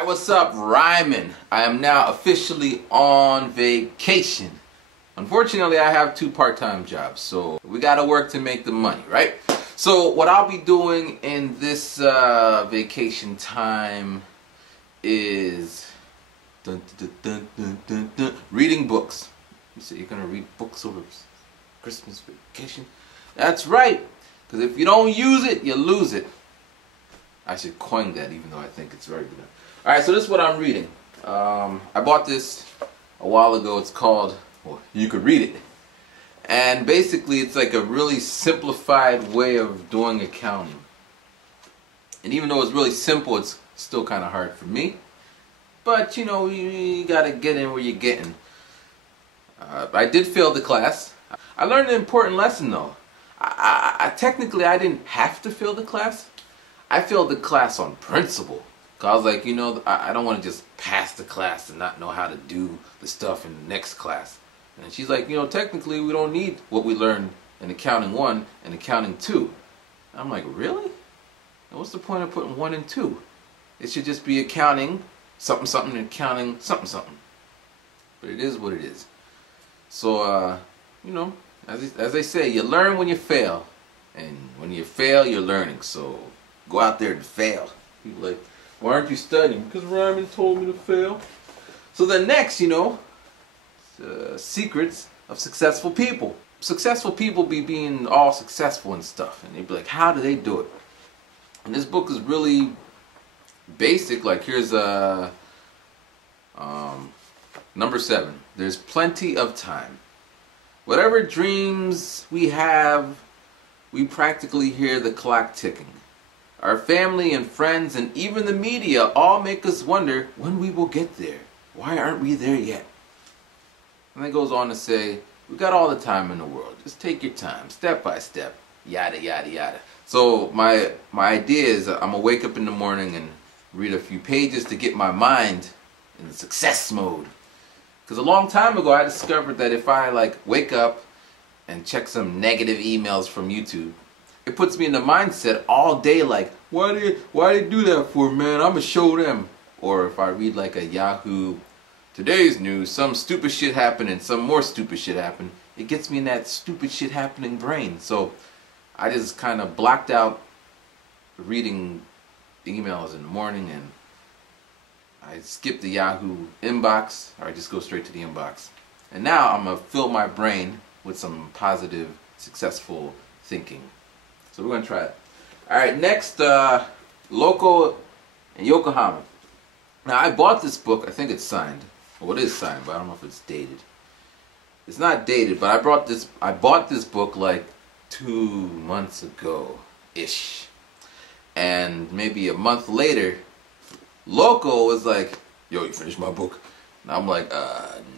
Alright, what's up, Ryman? I am now officially on vacation. Unfortunately, I have two part-time jobs, so we gotta work to make the money, right? So what I'll be doing in this vacation time is reading books. You say you're gonna read books over Christmas vacation? That's right, because if you don't use it, you lose it. I should coin that, even though I think it's very good. Alright, so this is what I'm reading. I bought this a while ago. It's called, well, you could read it. And basically it's like a really simplified way of doing accounting. And even though it's really simple, it's still kind of hard for me. But you know, you gotta get in where you're getting. I did fail the class. I learned an important lesson though. Technically I didn't have to fail the class. I failed the class on principle. Cause I was like, you know, I don't want to just pass the class and not know how to do the stuff in the next class. And she's like, you know, technically we don't need what we learned in accounting 1 and accounting 2. I'm like, really? And what's the point of putting 1 and 2? It should just be accounting something something and accounting something something. But it is what it is. So, you know, as they say, you learn when you fail. And when you fail, you're learning. So go out there and fail. People like, why aren't you studying? Because Ryman told me to fail. So then next, you know, secrets of successful people. Successful people be being all successful and stuff. And they'd be like, how do they do it? And this book is really basic. Like here's number 7. There's plenty of time. Whatever dreams we have, we practically hear the clock ticking. Our family and friends and even the media all make us wonder when we will get there. Why aren't we there yet? And it goes on to say, we got all the time in the world. Just take your time, step by step, yada, yada, yada. So my idea is I'm going to wake up in the morning and read a few pages to get my mind in success mode. Because a long time ago I discovered that if I like wake up and check some negative emails from YouTube, it puts me in the mindset all day like, why they do that for, man? I'm gonna show them. Or if I read like a Yahoo today's news, some stupid shit happened and some more stupid shit happened, it gets me in that stupid shit happening brain. So I just kind of blocked out reading emails in the morning and I skip the Yahoo inbox, or I just go straight to the inbox. And now I'm gonna fill my brain with some positive, successful thinking. So we're going to try it. Alright, next, Loco in Yokohama. Now I bought this book, I think it's signed. Well, it is signed, but I don't know if it's dated. It's not dated, but I bought this book like 2 months ago-ish. And maybe a month later, Loco was like, yo, you finished my book? And I'm like,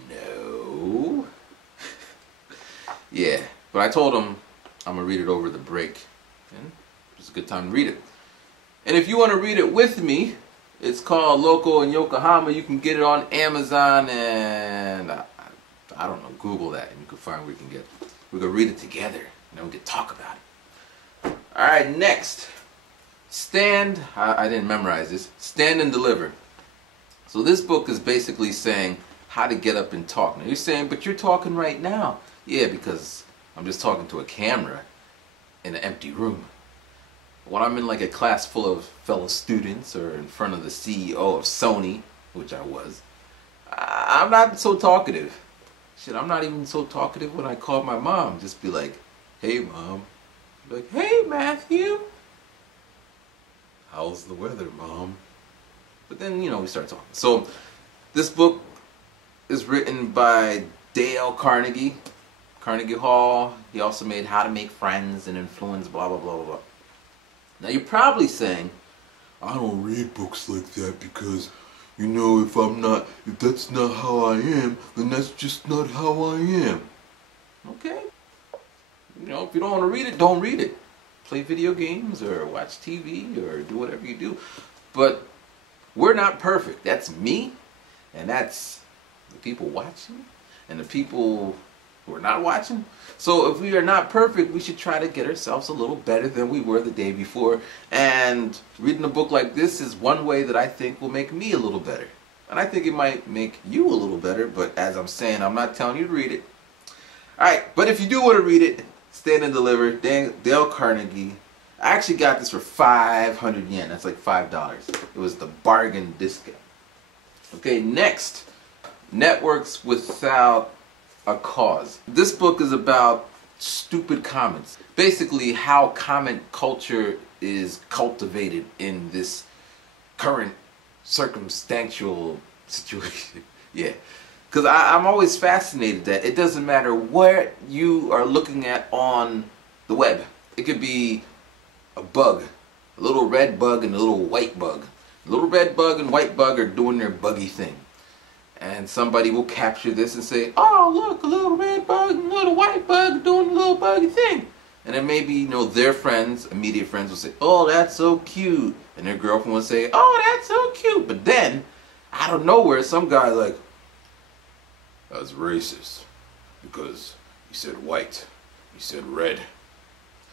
no. Yeah, but I told him I'm going to read it over the break. And it's a good time to read it. And if you want to read it with me, it's called Loco in Yokohama. You can get it on Amazon and I don't know, Google that and you can find where you can get it. We can read it together and then we can talk about it. Alright, next. Stand, I didn't memorize this. Stand and Deliver. So this book is basically saying how to get up and talk. Now you're saying, but you're talking right now. Yeah, because I'm just talking to a camera in an empty room. When I'm in like a class full of fellow students or in front of the CEO of Sony, which I was, I'm not so talkative. Shit, I'm not even so talkative when I call my mom. Just be like, hey mom. Be like, hey Matthew. How's the weather, mom? But then, you know, we start talking. So this book is written by Dale Carnegie. Carnegie Hall. He also made How to Make Friends and Influence, blah, blah, blah, blah, blah. Now you're probably saying, I don't read books like that because, you know, if that's not how I am, then that's just not how I am. Okay. You know, if you don't want to read it, don't read it. Play video games or watch TV or do whatever you do. But we're not perfect. That's me and that's the people watching and the people who are not watching. So if we are not perfect, we should try to get ourselves a little better than we were the day before. And reading a book like this is one way that I think will make me a little better. And I think it might make you a little better, but as I'm saying, I'm not telling you to read it. Alright, but if you do want to read it, Stand and Deliver, Dale Carnegie. I actually got this for 500 yen. That's like $5. It was the bargain discount. Okay, next. Networks Without a Cause. This book is about stupid comments. Basically, how comment culture is cultivated in this current circumstantial situation. Yeah. Because I'm always fascinated that it doesn't matter what you are looking at on the web. It could be a bug, a little red bug and a little white bug. A little red bug and white bug are doing their buggy thing. And somebody will capture this and say, oh, look, a little red bug and a little white bug doing a little buggy thing. And then maybe, you know, their friends, immediate friends will say, oh, that's so cute. And their girlfriend will say, oh, that's so cute. But then, out of nowhere, some guy's like, that's racist. Because you said white. You said red.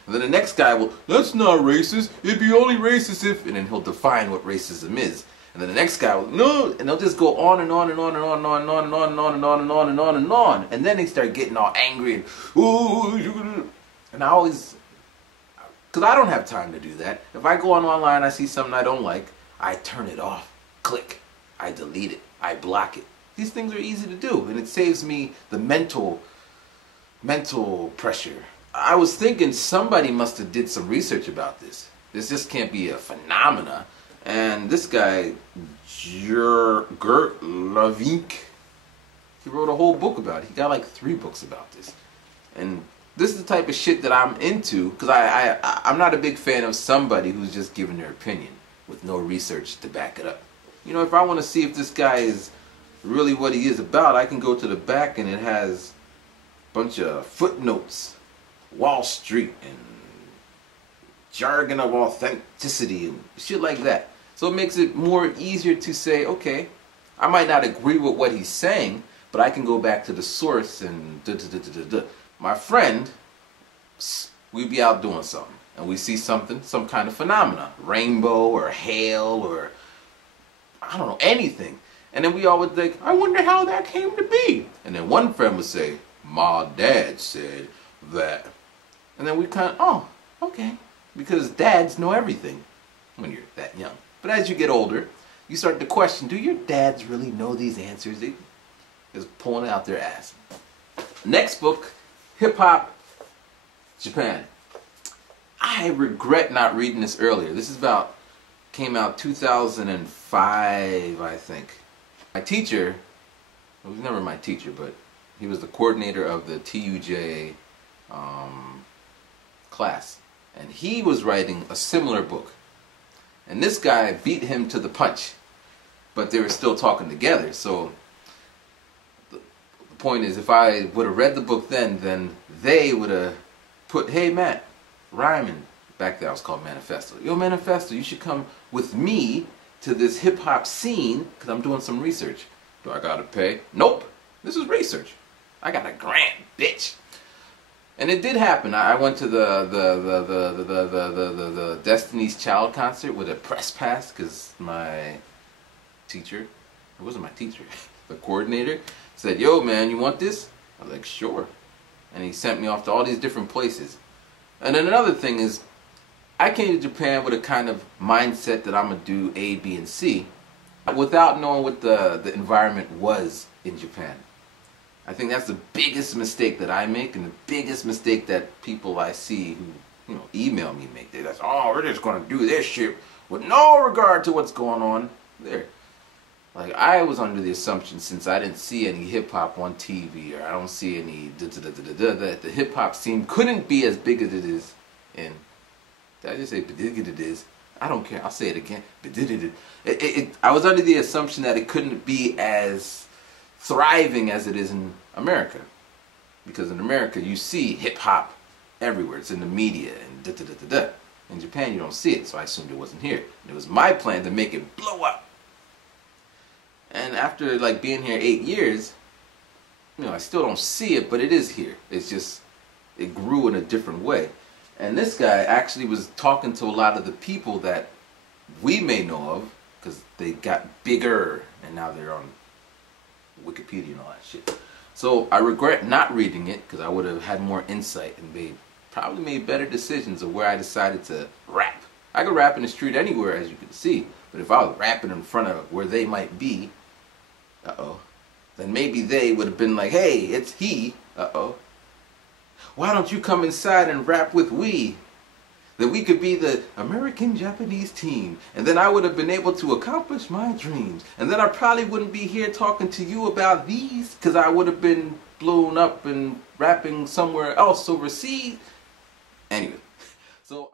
And then the next guy will, that's not racist. It'd be only racist if, and then he'll define what racism is. And then the next guy will, no, and they'll just go on and on and on and on and on and on and on and on and on and on and on and on. And then they start getting all angry and, ooh, and I always, because I don't have time to do that. If I go on online, I see something I don't like, I turn it off, click, I delete it, I block it. These things are easy to do, and it saves me the mental pressure. I was thinking somebody must have did some research about this. This just can't be a phenomena. And this guy, Gert Lavink, he wrote a whole book about it. He got like 3 books about this. And this is the type of shit that I'm into, because I'm not a big fan of somebody who's just giving their opinion with no research to back it up. You know, if I want to see if this guy is really what he is about, I can go to the back and it has a bunch of footnotes, Wall Street, and jargon of authenticity and shit like that. So it makes it more easier to say, okay, I might not agree with what he's saying, but I can go back to the source and My friend, we'd be out doing something, and we see something, some kind of phenomena, rainbow or hail or, I don't know, anything. And then we all would think, I wonder how that came to be. And then one friend would say, my dad said that. And then we kind of, oh, okay. Because dads know everything when you're that young. But as you get older, you start to question, do your dads really know these answers? They just pulling out their ass. Next book, Hip Hop Japan. I regret not reading this earlier. This is came out 2005, I think. My teacher, he was never my teacher, but he was the coordinator of the TUJ class. And he was writing a similar book. And this guy beat him to the punch. But they were still talking together. So the point is, if I would have read the book then they would have put, hey Matt, Ryman, back then I was called Manifesto. Yo Manifesto, you should come with me to this hip hop scene because I'm doing some research. Do I gotta pay? Nope. This is research. I got a grant, bitch. And it did happen. I went to the Destiny's Child concert with a press pass because my teacher, it wasn't my teacher, the coordinator said, yo man, you want this? I was like, sure. And he sent me off to all these different places. And then another thing is, I came to Japan with a kind of mindset that I'm going to do A, B, and C without knowing what the environment was in Japan. I think that's the biggest mistake that I make, and the biggest mistake that people I see who, you know, email me make. They're like, oh, we're just going to do this shit with no regard to what's going on there. Like, I was under the assumption, since I didn't see any hip-hop on TV, or I don't see any that the hip-hop scene couldn't be as big as it is in, did I just say it is? I don't care, I'll say it again. I was under the assumption that it couldn't be as thriving as it is in America. Because in America, you see hip-hop everywhere. It's in the media and In Japan, you don't see it, so I assumed it wasn't here. And it was my plan to make it blow up. And after like being here 8 years, I still don't see it, but it is here. It's just, it grew in a different way. And this guy actually was talking to a lot of the people that we may know of, because they got bigger and now they're on Wikipedia and all that shit. So I regret not reading it, because I would have had more insight and probably made better decisions of where I decided to rap. I could rap in the street anywhere, as you can see, but if I was rapping in front of where they might be, then maybe they would have been like, hey, it's he, why don't you come inside and rap with we? Then we could be the American-Japanese team, and then I would have been able to accomplish my dreams. And then I probably wouldn't be here talking to you about these, because I would have been blown up and rapping somewhere else overseas. Anyway, so